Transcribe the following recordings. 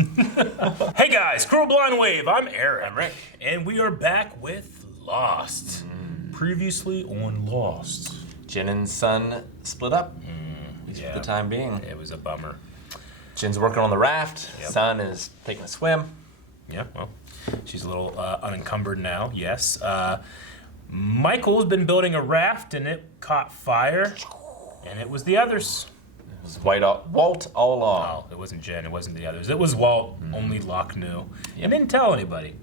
Hey guys, Cruel Blind Wave, I'm Eric. I'm Rick. And we are back with Lost. Previously on Lost. Jin and Sun split up, at least for the time being. It was a bummer. Jin's working on the raft, Sun is taking a swim. Yeah, well, she's a little unencumbered now, yes. Michael's been building a raft and it caught fire, and it was the others. It was Walt all along. Oh, it wasn't Jen, it wasn't the others. It was Walt, only Locke knew. And didn't tell anybody.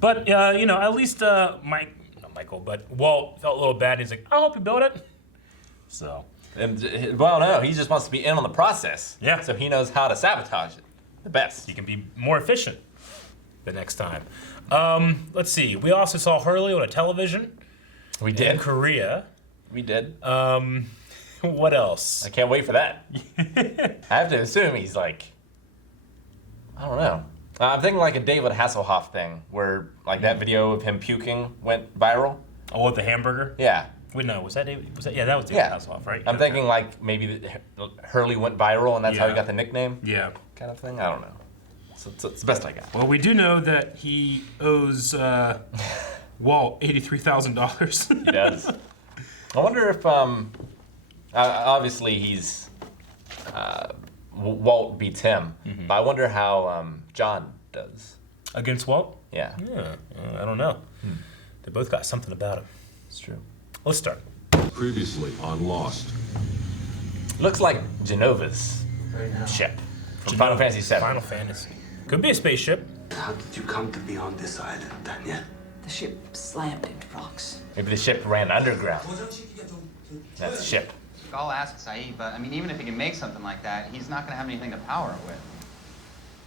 But, you know, at least not Michael, but Walt felt a little bad. He's like, I hope you build it. So. And, well, no, he just wants to be in on the process. Yeah. So he knows how to sabotage it the best. He can be more efficient the next time. Let's see, we also saw Hurley on a television. We did. In Korea. We did. What else? I can't wait for that. I have to assume he's like, I don't know. I'm thinking like a David Hasselhoff thing, where like that video of him puking went viral. Oh, with the hamburger? Yeah. Wait, no, was that David? Yeah, that was David Hasselhoff, right? I'm thinking like maybe Hurley went viral and that's how he got the nickname. Yeah. Kind of thing. I don't know. So it's the best I got. Well, we do know that he owes Walt $83,000. He does. I wonder if obviously he's Walt beats him, but I wonder how John does Against Walt? Yeah. Yeah, I don't know. They both got something about him. It's true. Let's start. Previously on Lost. Looks like Genova's ship from Final Fantasy VII. Final Fantasy. Could be a spaceship. How did you come to be on this island, Daniel? The ship slammed into rocks. Maybe the ship ran underground. That's the ship. I'll ask Saeed, but I mean, even if he can make something like that, he's not gonna have anything to power it with.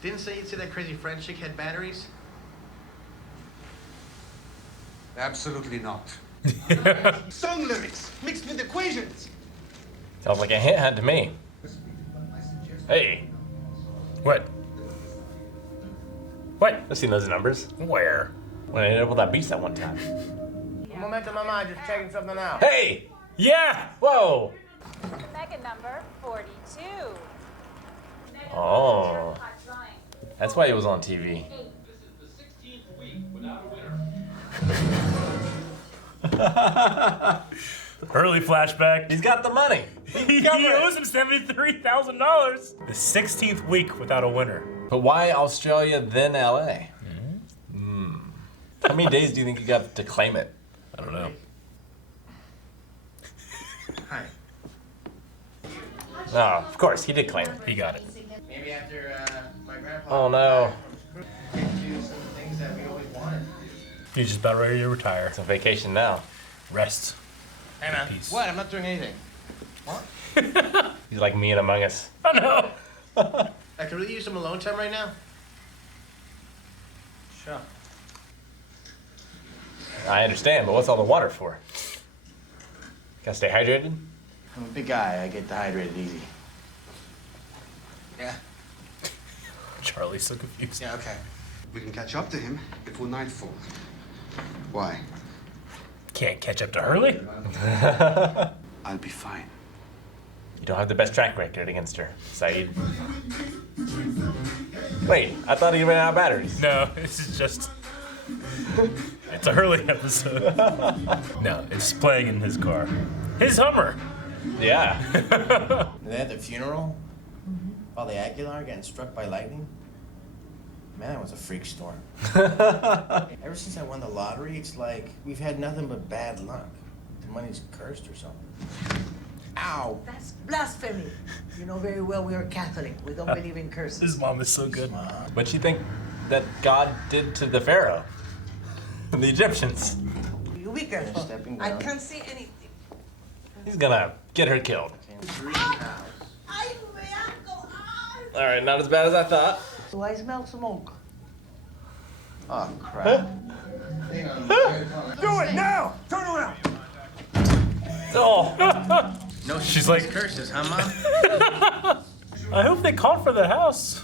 Didn't Saeed say that crazy French chick had batteries? Absolutely not. Song lyrics mixed with equations. Sounds like a hint hunt to me. Hey, What? What? I've seen those numbers. Where? When I ended up with that beast that one time. Momentum, my mind, just checking something out. Hey! Yeah! Whoa! Mega number 42. Oh. That's why he was on TV. Early flashback. He's got the money. He owes him $73,000. The 16th week without a winner. But why Australia, then LA? How many days do you think you got to claim it? I don't know. Hi. Oh, of course, he did claim it. He got it. Maybe after my grandpa. Oh no. Get to do some things that we always wanted. He's just about ready to retire. It's on vacation now. Rest. Hey man. Peace. What? I'm not doing anything. What? He's like me and Among Us. Oh no! I could really use some alone time right now. Sure. I understand, but what's all the water for? Gotta stay hydrated? I'm a big guy. I get dehydrated easy. Yeah. Charlie's so confused. Yeah. Okay. We can catch up to him before nightfall. Why? Can't catch up to Hurley? I'll be fine. You don't have the best track record against her, Saeed. Wait, I thought he ran out of batteries. No, this is just... It's a Hurley episode. No, it's playing in his car. His Hummer! Yeah. They had the funeral while the Aguilar getting struck by lightning. Man, that was a freak storm. Ever since I won the lottery, it's like we've had nothing but bad luck. The money's cursed or something. Ow! That's blasphemy. You know very well we are Catholic. We don't believe in curses. His mom is so good. What'd you think that God did to the Pharaoh? And the Egyptians? You be careful. Stepping I down. can't see anything. He's gonna get her killed. Alright, not as bad as I thought. Do I smell smoke? Oh, crap. Do it now! Turn around! Oh! No, She's like- curses, huh, Mom? I hope they called for the house.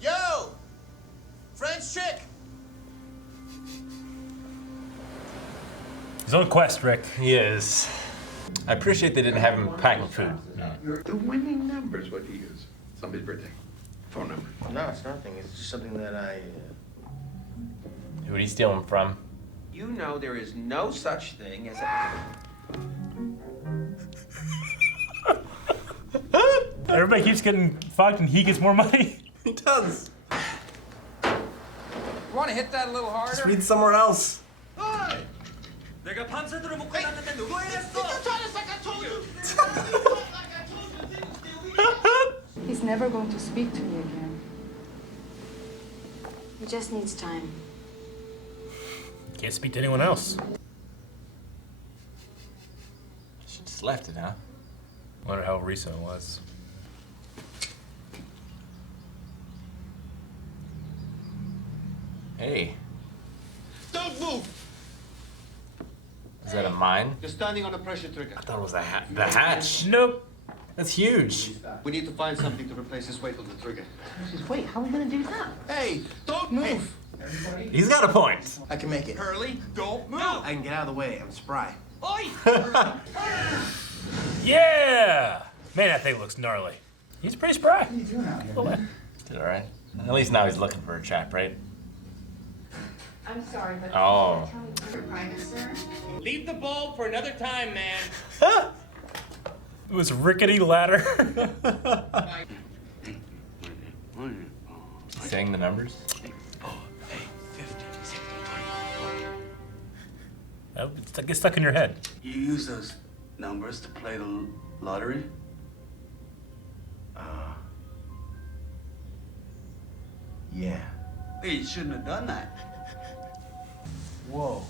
Yo! French chick! He's on a quest, Rick. He is. I appreciate they didn't have him packing food. The winning numbers, what do you use? Somebody's birthday. Phone number. No, it's nothing. It's just something that I. Who would he steal him from? You know there is no such thing as a... Everybody keeps getting fucked and he gets more money. He does. Want to hit that a little harder? Just read somewhere else. 내가 판세들을 못 끝났는데 누구 이랬어? He's never going to speak to me again. He just needs time. Can't speak to anyone else. She just left it, huh? Wonder how recent it was. Hey, Don't move! is that a mine? You're standing on a pressure trigger. I thought it was the hatch. Nope. That's huge. We need to find something to replace this weight on the trigger. Just wait, how are we gonna do that? Hey, don't move! He's got a point. I can make it. Hurley, don't move! I can get out of the way. I'm spry. Oi! Yeah! Man, that thing looks gnarly. He's pretty spry. Did all right. At least now he's looking for a trap, right? I'm sorry, but Oh. private, sir. Leave the bulb for another time, man. It was rickety ladder. Saying the numbers. It gets stuck in your head. You use those numbers to play the lottery? Yeah. Hey, you shouldn't have done that. Whoa.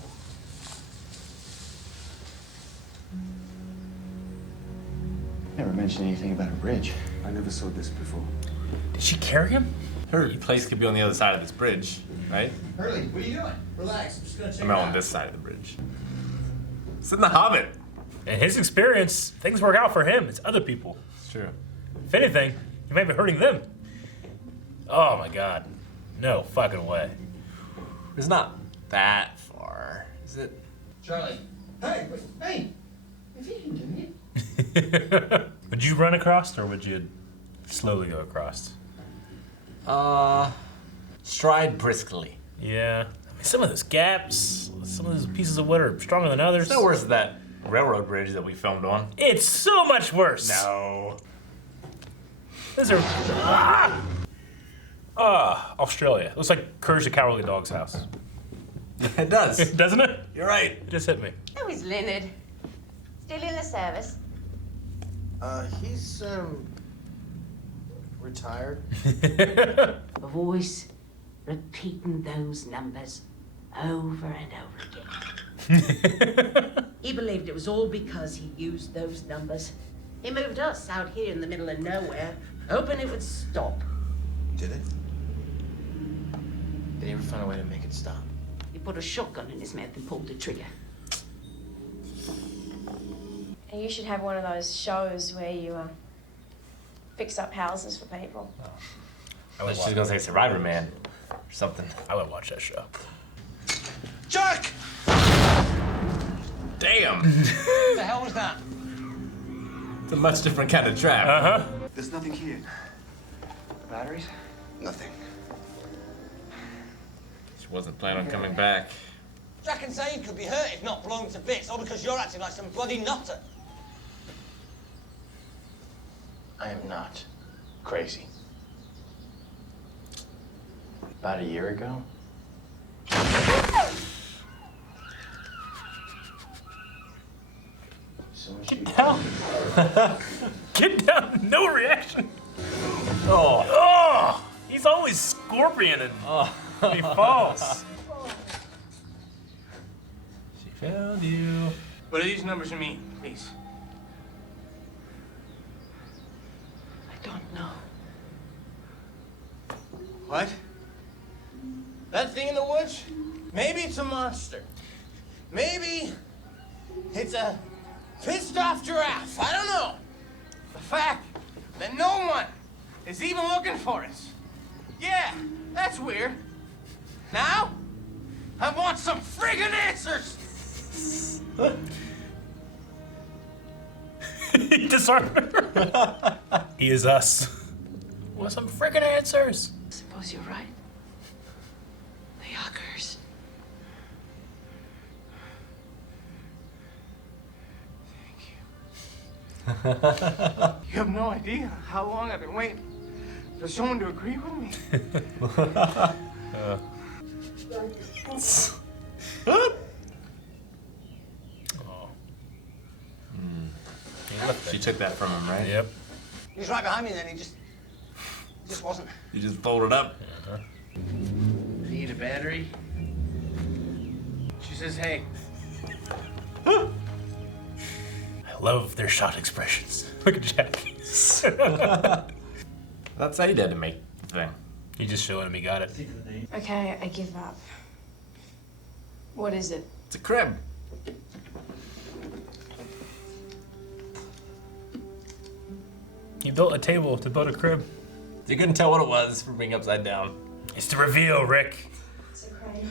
Never mentioned anything about a bridge. I never saw this before. Did she carry him? Her place could be on the other side of this bridge, right? Hurley, what are you doing? Relax. I'm just gonna check I'm it on out. this side of the bridge. It's in the Hobbit. In his experience, things work out for him. It's other people. It's true. If anything, he might be hurting them. Oh my god. No fucking way. It's not that far, is it? Charlie. Hey, wait, hey. If you can do it. Would you run across or would you slowly go across? Stride briskly. Yeah. I mean, some of those gaps, some of those pieces of wood are stronger than others. It's no worse than that railroad bridge that we filmed on. It's so much worse. No. Those are. Australia. Looks like Courage the Cowardly Dog's house. It does. Doesn't it? You're right. It just hit me. Who is Leonard? Still in the service? He's, retired. A voice repeating those numbers over and over again. He believed it was all because he used those numbers. He moved us out here in the middle of nowhere, hoping it would stop. Did it? Did he ever find a way to make it stop? He put a shotgun in his mouth and pulled the trigger. You should have one of those shows where you fix up houses for people. I was just gonna say Survivor Man or something. I would watch that show. Jerk! Damn! What the hell was that? It's a much different kind of trap. Uh-huh. There's nothing here. Batteries? Nothing. She wasn't planning on coming back. Jack and Zane could be hurt if not blown to bits, all because you're acting like some bloody nutter. I am not crazy. About a year ago, Hell. Get down. No reaction. Oh. Oh, he's always scorpion and he falls. She found you. What do these numbers mean, please? I don't know. What? that thing in the woods, maybe it's a monster. Maybe it's a pissed off giraffe. I don't know. The fact that no one is even looking for us. Yeah, that's weird. Now, I want some friggin' answers. He disarmed her. He is us. with some freaking answers. I suppose you're right. They are cursed. You have no idea how long I've been waiting for someone to agree with me. She took that from him, right? Yep. He was right behind me then, he just wasn't. You just folded up. Need a battery? She says, hey. I love their shot expressions. Look at Jack. That's how he did to make the thing. He just showing him he got it. Okay, I give up. What is it? It's a crib. He built a table to build a crib. You couldn't tell what it was from being upside down. It's the reveal, Rick. It's a cradle.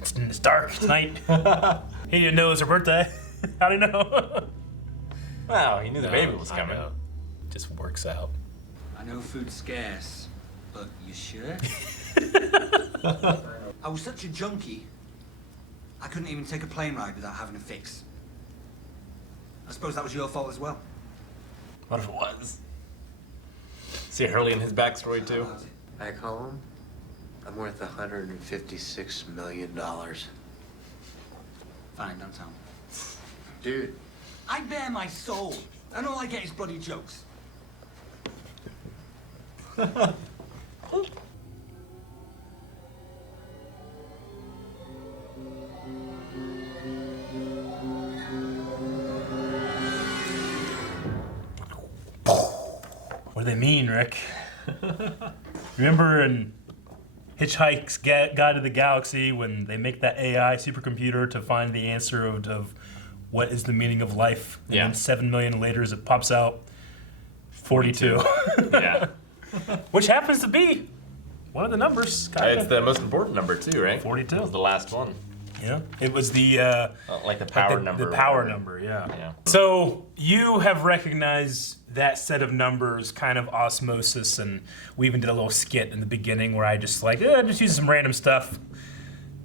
It's dark, it's night. He didn't know it was her birthday. How'd he know? Wow, he knew the baby was coming. Just works out. I know food's scarce, but you sure? I was such a junkie, I couldn't even take a plane ride without having a fix. I suppose that was your fault as well. What if it was? See Hurley in his backstory too? Back home, I'm worth $156 million. Fine, don't tell me. Dude. I bear my soul, and all I get is bloody jokes. What do they mean, Rick? Remember in Hitchhiker's Guide to the Galaxy when they make that AI supercomputer to find the answer of what is the meaning of life? And then 7 million later it pops out 42. Yeah. Which happens to be one of the numbers. It's the most important number too, right? 42. It was the last one. Yeah, it was the like the power number. The power number, yeah. So you have recognized that set of numbers, kind of osmosis, and we even did a little skit in the beginning where I just just use some random stuff.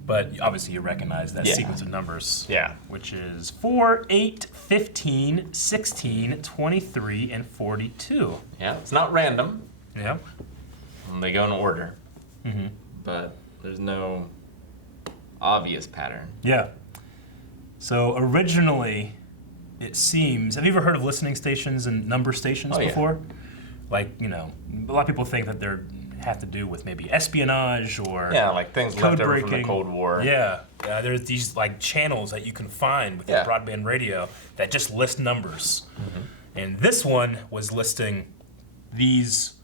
But obviously you recognize that sequence of numbers. Yeah. Which is 4, 8, 15, 16, 23, and 42. Yeah, it's not random. Yeah. They go in order. Mm-hmm. But there's no obvious pattern. Yeah. So originally, it seems, have you ever heard of listening stations and number stations before? Like, a lot of people think that they're have to do with maybe espionage or like things left over from the Cold War. Yeah, there's these like channels that you can find with broadband radio that just list numbers. Mm-hmm. And this one was listing these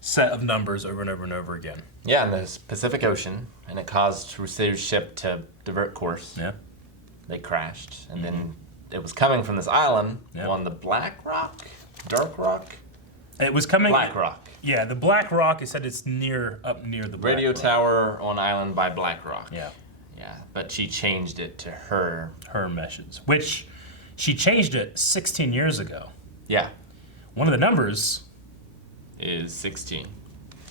set of numbers over and over and over again. Yeah, in the Pacific Ocean, and it caused Rousseau's ship to divert course. Yeah. They crashed, and then it was coming from this island on the Black Rock? Dark Rock? It was coming... Black Rock. Yeah, the Black Rock, it said it's up near the Black Radio Rock. Tower on island by Black Rock. Yeah. Yeah, but she changed it to her meshes, which she changed it 16 years ago. Yeah. One of the numbers is 16.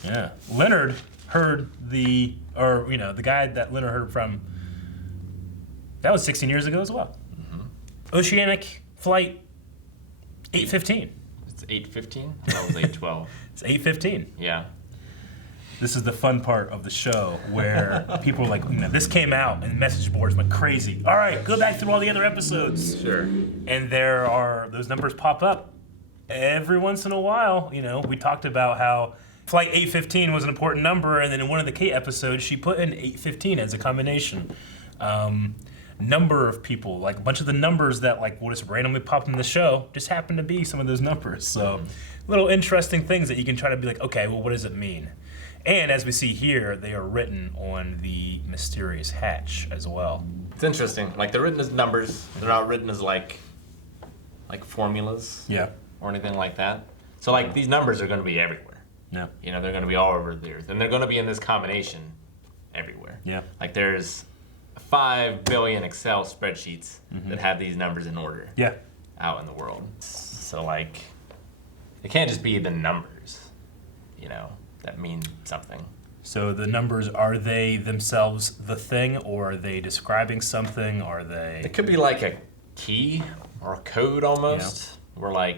Yeah. Leonard heard the guy that Leonard heard from, that was 16 years ago as well. Mm-hmm. Oceanic Flight 815. It's 815? That was 812. It's 815. Yeah. This is the fun part of the show where people are like, this came out and message boards went crazy. All right, go back through all the other episodes. Sure. And those numbers pop up every once in a while. We talked about how Flight 815 was an important number, and then in one of the Kate episodes, she put in 815 as a combination. Number of people, like a bunch of the numbers that will just randomly pop in the show, just happen to be some of those numbers. So little interesting things that you can try to be like, okay, well, what does it mean? And as we see here, they are written on the mysterious hatch as well. It's interesting. They're written as numbers. They're not written as like formulas. Yeah. Or anything like that. So these numbers are going to be everywhere. Yeah. They're going to be all over the earth, and they're going to be in this combination everywhere. Yeah. There's 5 billion Excel spreadsheets that have these numbers in order. Yeah. Out in the world. So it can't just be the numbers. that mean something. So the numbers, are they themselves the thing, or are they describing something? Are they... It could be like a key or a code almost. Yeah. Where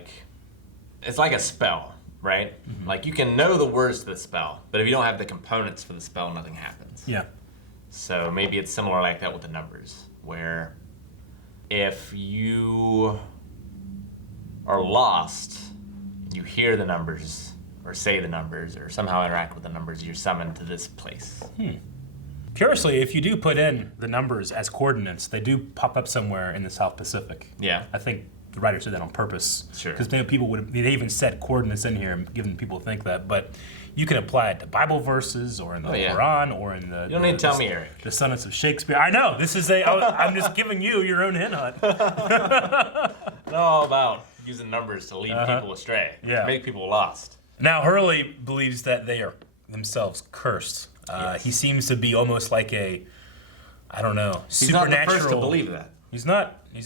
it's like a spell, right? Mm-hmm. Like you can know the words to the spell, but if you don't have the components for the spell, nothing happens. Yeah. So maybe it's similar like that with the numbers, where if you are lost, you hear the numbers, or say the numbers, or somehow interact with the numbers, you're summoned to this place. Curiously, if you do put in the numbers as coordinates, they do pop up somewhere in the South Pacific. Yeah. I think the writers did that on purpose. Sure. Because people they even said coordinates in here, and giving people to think that. But you can apply it to Bible verses, or in the Quran, or in the... You don't need to tell me, Eric. The sonnets of Shakespeare. I know, this is I'm just giving you your own hint hunt. It's all about using numbers to lead people astray, to make people lost. Now, Hurley believes that they are themselves cursed. Yes. He seems to be almost like a, I don't know, He's supernatural... not the first to believe that. He's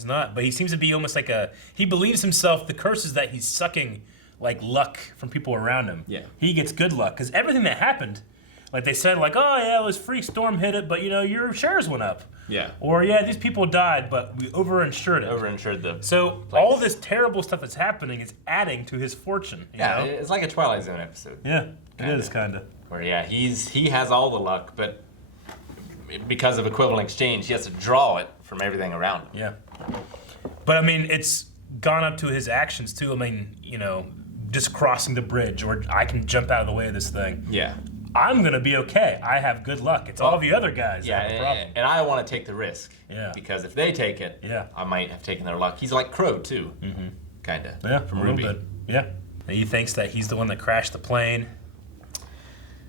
not, but he seems to be almost like he believes himself, the curse is that he's sucking like luck from people around him. Yeah. He gets good luck, because everything that happened, like they said, like, oh yeah, it was freak storm hit it, but your shares went up. Yeah. Or yeah, these people died, but we overinsured it. Overinsured the So place. all this terrible stuff that's happening is adding to his fortune. You know? It's like a Twilight Zone episode. Yeah, it is kind of. Where he has all the luck, but because of equivalent exchange, he has to draw it from everything around him. Yeah. But I mean, it's gone up to his actions too. I mean, just crossing the bridge, or I can jump out of the way of this thing. Yeah. I'm gonna be okay. I have good luck. It's all the other guys that have a problem. And I want to take the risk. Yeah. Because if they take it, I might have taken their luck. He's like Crow too. Mm-hmm. Kinda. Yeah. From a little Ruby. bit. Yeah. And he thinks that he's the one that crashed the plane.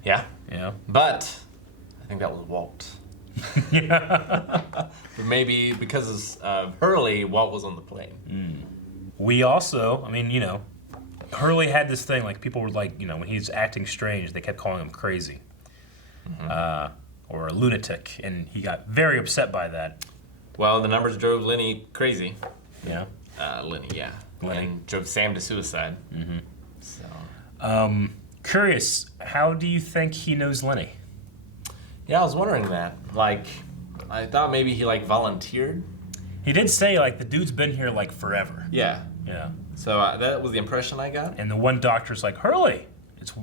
Yeah. Yeah. But I think that was Walt. Yeah. But maybe because of Hurley, Walt was on the plane. We also, I mean, Hurley had this thing, like people were like, when he's acting strange, they kept calling him crazy. Or a lunatic, and he got very upset by that. Well, the numbers drove Lenny crazy. Yeah. Lenny. And drove Sam to suicide. Mm-hmm. So. Curious, how do you think he knows Lenny? Yeah, I was wondering that. Like, I thought maybe he volunteered. He did say the dude's been here forever. Yeah. Yeah. So that was the impression I got. And the one doctor's like, Hurley, it's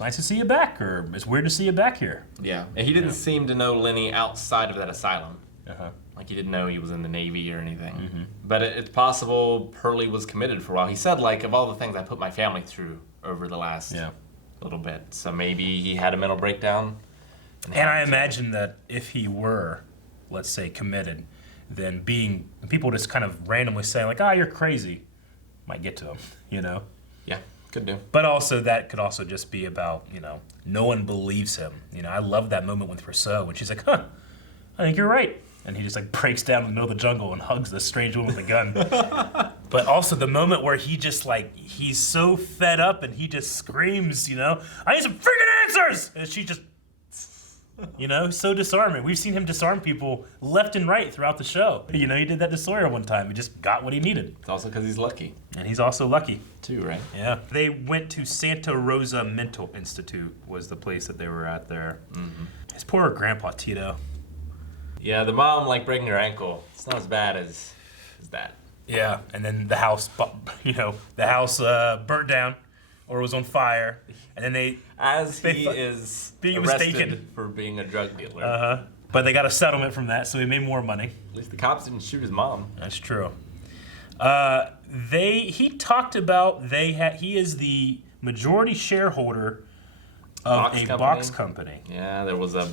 nice to see you back, or it's weird to see you back here. Yeah. And he didn't seem to know Lenny outside of that asylum. Uh-huh. Like he didn't know he was in the Navy or anything. Mm-hmm. But it's possible Hurley was committed for a while. He said, of all the things I put my family through over the last little bit. So maybe he had a mental breakdown. And I imagine that if he were, let's say, committed, then people just kind of randomly saying you're crazy, might get to him, Yeah, could do. But also that could also just be about, no one believes him. I love that moment with Rousseau when she's like, I think you're right. And he just breaks down in the middle of the jungle and hugs this strange woman with a gun. But also the moment where he just he's so fed up and he just screams, I need some freaking answers! And she just, so disarming. We've seen him disarm people left and right throughout the show. He did that to Sawyer one time. He just got what he needed. It's also because he's lucky. And he's also lucky. Too, right? Yeah. They went to Santa Rosa Mental Institute was the place that they were at there. Mm-hmm. His poor grandpa Tito. Yeah, the mom breaking her ankle. It's not as bad as that. Yeah, and then the house, burnt down or was on fire, and then he is being arrested mistaken for being a drug dealer. But they got a settlement from that, so he made more money. At least the cops didn't shoot his mom. That's true. He talked about he is the majority shareholder of box company. Yeah, there was a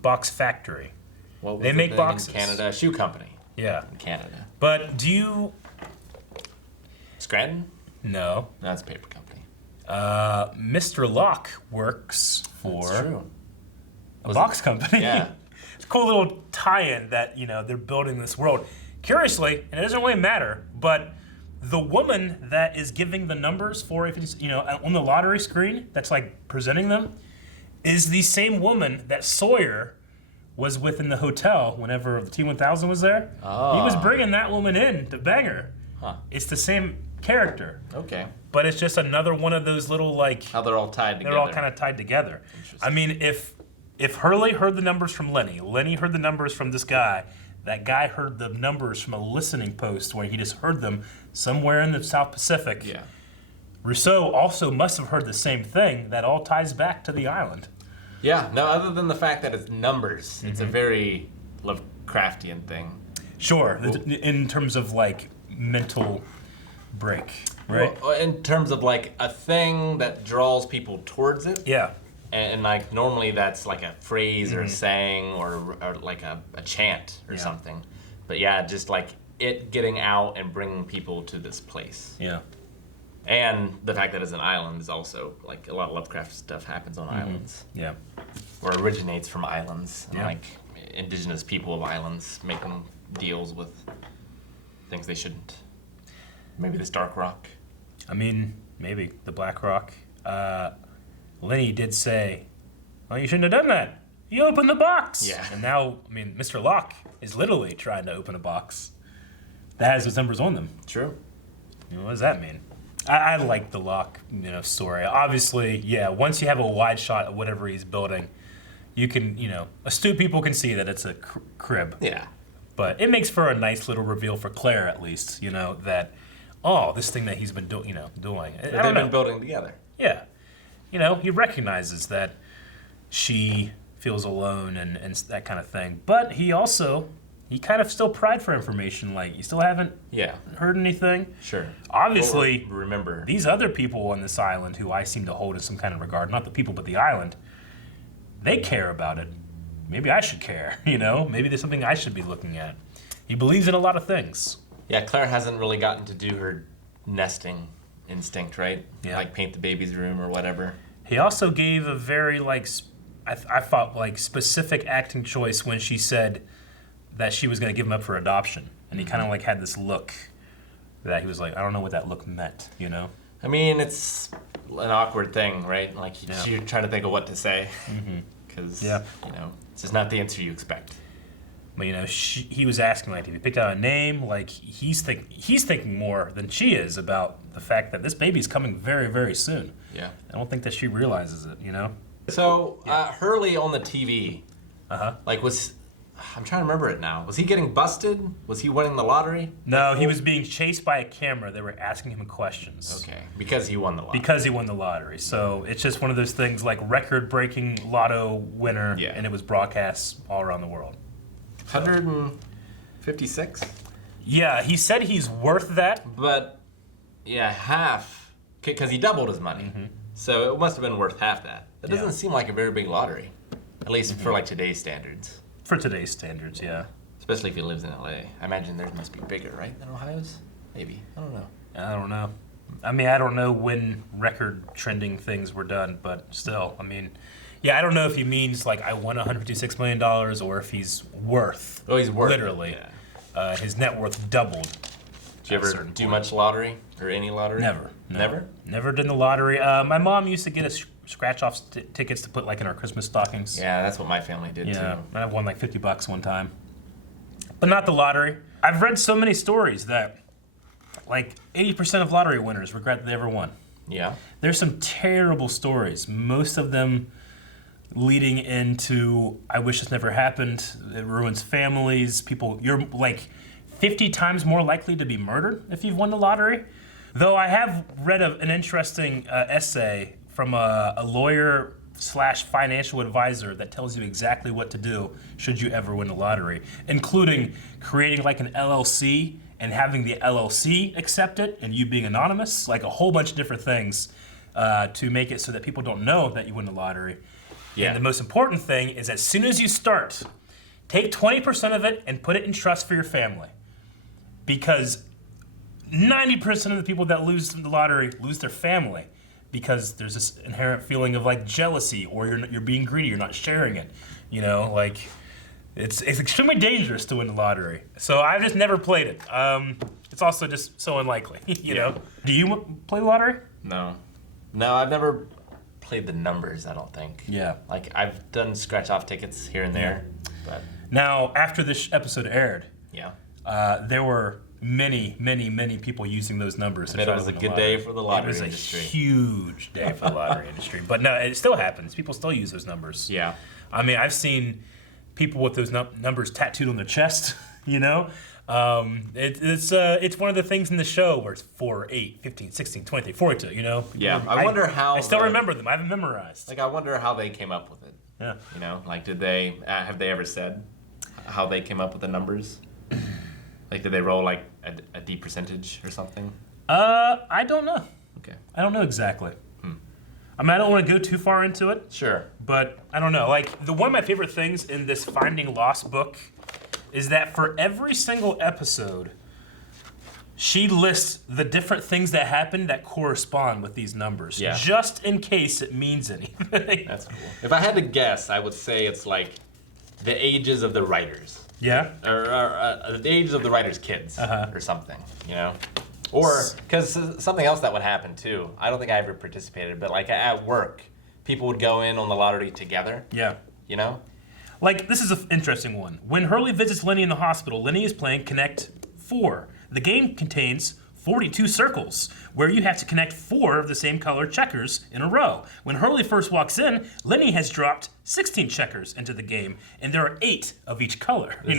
box factory. What was they make boxes in Canada, a shoe company. Yeah, in Canada. But do you? Scranton? No, that's a paper company. Mr. Locke works for a box company. Yeah, it's a cool little tie-in that they're building this world. Curiously, and it doesn't really matter, but the woman that is giving the numbers for if it's on the lottery screen that's presenting them is the same woman that Sawyer was with in the hotel whenever the T-1000 was there. Oh. He was bringing that woman in to bang her. Huh. It's the same character. Okay. But it's just another one of those little like. How they're all tied together. They're all kind of tied together. I mean, if Hurley heard the numbers from Lenny, Lenny heard the numbers from this guy, that guy heard the numbers from a listening post where he just heard them somewhere in the South Pacific. Yeah. Rousseau also must have heard the same thing. That all ties back to the island. Yeah. No, other than the fact that it's numbers, it's a very Lovecraftian thing. Sure, in terms of like mental break, right? Well, in terms of like a thing that draws people towards it. Yeah. And like normally that's like a phrase or a saying or like a chant or something. But yeah, just like it getting out and bringing people to this place. Yeah. And the fact that it's an island is also like a lot of Lovecraft stuff happens on islands. Yeah. Or originates from islands. And Yeah. like indigenous people of islands making deals with things they shouldn't. Maybe this dark rock. I mean, maybe the Black Rock. Lenny did say, "Well, you shouldn't have done that. You opened the box." Yeah. And now, I mean, Mr. Locke is literally trying to open a box that has his numbers on them. True. You know, what does that mean? I like the Locke, story. Obviously, yeah. Once you have a wide shot of whatever he's building, you can, astute people can see that it's a crib. Yeah. But it makes for a nice little reveal for Claire, at least. That, this thing that he's been doing. They've been building together. Yeah. He recognizes that she feels alone and that kind of thing. But he kind of still pried for information. Like, you still haven't heard anything? Sure. Obviously, remember these other people on this island who I seem to hold in some kind of regard, not the people, but the island, they care about it. Maybe I should care, Maybe there's something I should be looking at. He believes in a lot of things. Yeah, Claire hasn't really gotten to do her nesting instinct, right? Yeah. Like paint the baby's room or whatever. He also gave a very, I thought, specific acting choice when she said that she was going to give him up for adoption. And he kind of, had this look that he was like, I don't know what that look meant, I mean, it's an awkward thing, right? Like, you're trying to think of what to say. Because, it's just not the answer you expect. But, he was asking, have you picked out a name? He's thinking more than she is about the fact that this baby's coming very, very soon. Yeah. I don't think that she realizes it, So, Hurley on the TV, I'm trying to remember it now. Was he getting busted? Was he winning the lottery? No, he was being chased by a camera. They were asking him questions. Okay, because he won the lottery. Because he won the lottery. So it's just one of those things like record-breaking lotto winner, and it was broadcast all around the world. 156? Yeah, he said he's worth that. But, half, because he doubled his money. So it must have been worth half that. That doesn't seem like a very big lottery, at least for today's standards. For today's standards, yeah. Especially if he lives in LA. I imagine theirs must be bigger, right, than Ohio's? Maybe. I don't know. I don't know. I mean, I don't know when record trending things were done, but still, I mean, I don't know if he means I won $156 million or if he's worth. Oh, he's worth. Literally. Yeah. His net worth doubled. Did you ever do much lottery or any lottery? Never. No. Never? Never did the lottery. My mom used to get us scratch-off tickets to put in our Christmas stockings. Yeah, that's what my family did too. I won $50 one time. But not the lottery. I've read so many stories that 80% of lottery winners regret that they ever won. Yeah. There's some terrible stories. Most of them leading into, I wish this never happened. It ruins families. You're 50 times more likely to be murdered if you've won the lottery. Though I have read an interesting essay from a lawyer / financial advisor that tells you exactly what to do should you ever win the lottery, including creating an LLC and having the LLC accept it and you being anonymous, a whole bunch of different things to make it so that people don't know that you win the lottery. Yeah. And the most important thing is as soon as you start, take 20% of it and put it in trust for your family. Because 90% of the people that lose the lottery lose their family because there's this inherent feeling of jealousy or you're being greedy, you're not sharing it. It's extremely dangerous to win the lottery. So I've just never played it. It's also just so unlikely, you know? Do you play the lottery? No. No, I've never played the numbers, I don't think. Yeah. I've done scratch-off tickets here and there, but... Now, after this episode aired, there were many, many, many people using those numbers. I bet it was a good day for the lottery industry. It was a huge day for the lottery industry. But no, it still happens. People still use those numbers. Yeah. I mean, I've seen people with those numbers tattooed on their chest, you know? It's one of the things in the show where it's 4, 8, 15, 16, 23, 42, you know? Yeah, I wonder how... I still remember them. I have them memorized. Like, I wonder how they came up with it. Yeah. You know, like, did they... have they ever said how they came up with the numbers? Like, did they roll, like, a D percentage or something? I don't know. Okay. I don't know exactly. I mean, I don't want to go too far into it. Sure. But I don't know. Like, one of my favorite things in this Finding Lost book is that for every single episode, she lists the different things that happen that correspond with these numbers. Yeah. Just in case it means anything. That's cool. If I had to guess, I would say it's like the ages of the writers. Yeah? Or the ages of the writers' kids or something, you know? Or, because something else that would happen too, I don't think I ever participated, but like at work, people would go in on the lottery together. Yeah. You know? Like, this is an interesting one. When Hurley visits Lenny in the hospital, Lenny is playing Connect 4. The game contains 42 circles, where you have to connect 4 of the same color checkers in a row. When Hurley first walks in, Lenny has dropped 16 checkers into the game, and there are 8 of each color. This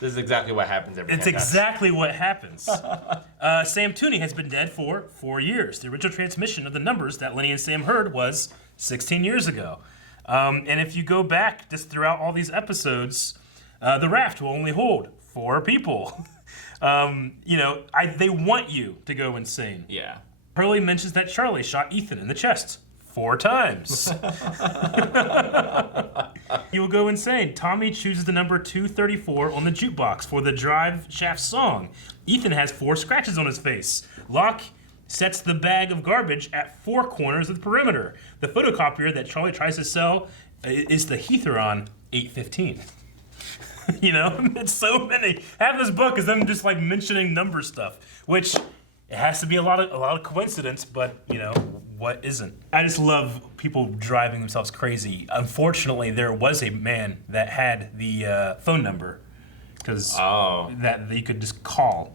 is exactly what happens every time. It's exactly what happens. Sam Tooney has been dead for 4 years. The original transmission of the numbers that Lenny and Sam heard was 16 years ago. And if you go back just throughout all these episodes, the raft will only hold 4 people. They want you to go insane. Yeah. Hurley mentions that Charlie shot Ethan in the chest 4 times. You will go insane. Tommy chooses the number 234 on the jukebox for the Drive Shaft song. Ethan has 4 scratches on his face. Locke sets the bag of garbage at 4 corners of the perimeter. The photocopier that Charlie tries to sell is the Heatheron 815. You know, it's so many. Half this book is them just like mentioning number stuff, which it has to be a lot of coincidence, but you know, what isn't? I just love people driving themselves crazy. Unfortunately, there was a man that had the phone number, because that you could just call.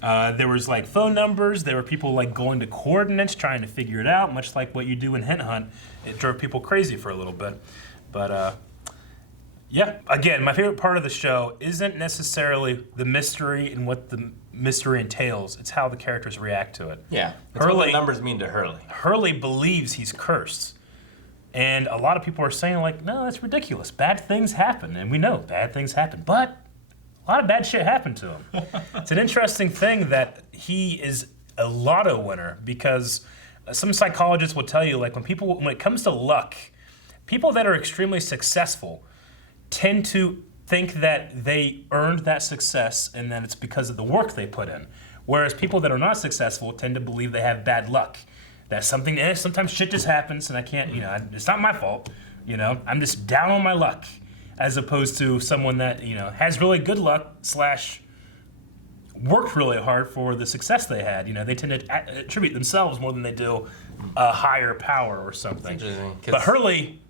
There was like phone numbers. There were people like going to coordinates, trying to figure it out, much like what you do in Hint Hunt. It drove people crazy for a little bit, but. Yeah, again, my favorite part of the show isn't necessarily the mystery and what the mystery entails. It's how the characters react to it. Yeah, it's what the numbers mean to Hurley. Hurley believes he's cursed. And a lot of people are saying, like, no, that's ridiculous. Bad things happen, and we know bad things happen. But a lot of bad shit happened to him. It's an interesting thing that he is a lotto winner, because some psychologists will tell you, like, when it comes to luck, people that are extremely successful tend to think that they earned that success and that it's because of the work they put in. Whereas people that are not successful tend to believe they have bad luck. That sometimes shit just happens and I can't, it's not my fault. I'm just down on my luck. As opposed to someone that, has really good luck / worked really hard for the success they had. They tend to attribute themselves more than they do a higher power or something. But Hurley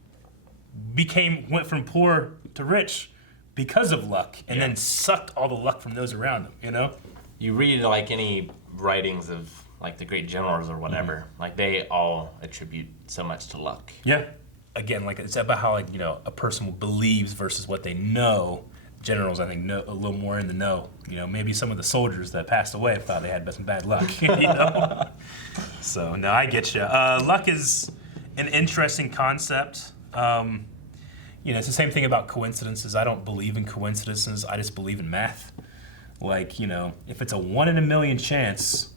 went from poor to rich because of luck, and then sucked all the luck from those around him, You read like any writings of like the great generals or whatever, like they all attribute so much to luck. Yeah. Again, like it's about how a person believes versus what they know. Generals, I think, know a little more in the know. Maybe some of the soldiers that passed away thought they had some bad luck, So, no, I get you. Luck is an interesting concept. It's the same thing about coincidences. I don't believe in coincidences. I just believe in math. Like, if it's a 1 in a million chance,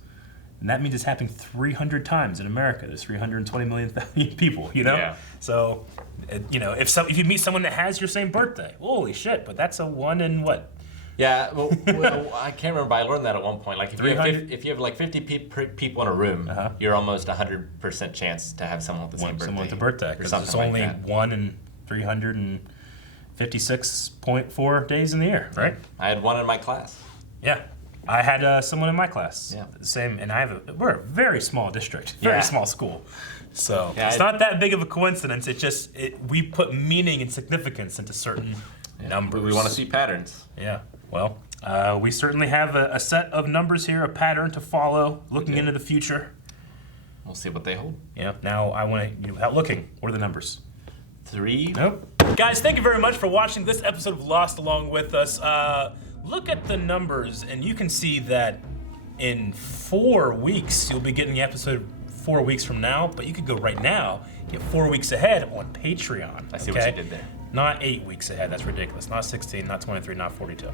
then that means it's happening 300 times in America. There's 320 million people, Yeah. So, if you meet someone that has your same birthday, holy shit, but that's a 1 in what? Yeah, well, I can't remember, but I learned that at one point. Like, if you have like 50 people in a room, you're almost 100% chance to have someone with the same birthday. Someone with a birthday, because it's only like 1 in 356.4 days in the year, right? I had 1 in my class. Yeah, I had someone in my class. Yeah, same, and we're a very small district, very small school, so it's not that big of a coincidence. We put meaning and significance into certain numbers. We want to see patterns. Yeah. Well, We certainly have a set of numbers here, a pattern to follow, looking into the future. We'll see what they hold. Yeah, now I want to, without looking, what are the numbers? 3. Nope. Guys, thank you very much for watching this episode of Lost along with us. Look at the numbers, and you can see that in 4 weeks, you'll be getting the episode 4 weeks from now, but you could go right now, get 4 weeks ahead on Patreon. I see what you did there. Not 8 weeks ahead, that's ridiculous. Not 16, not 23, not 42.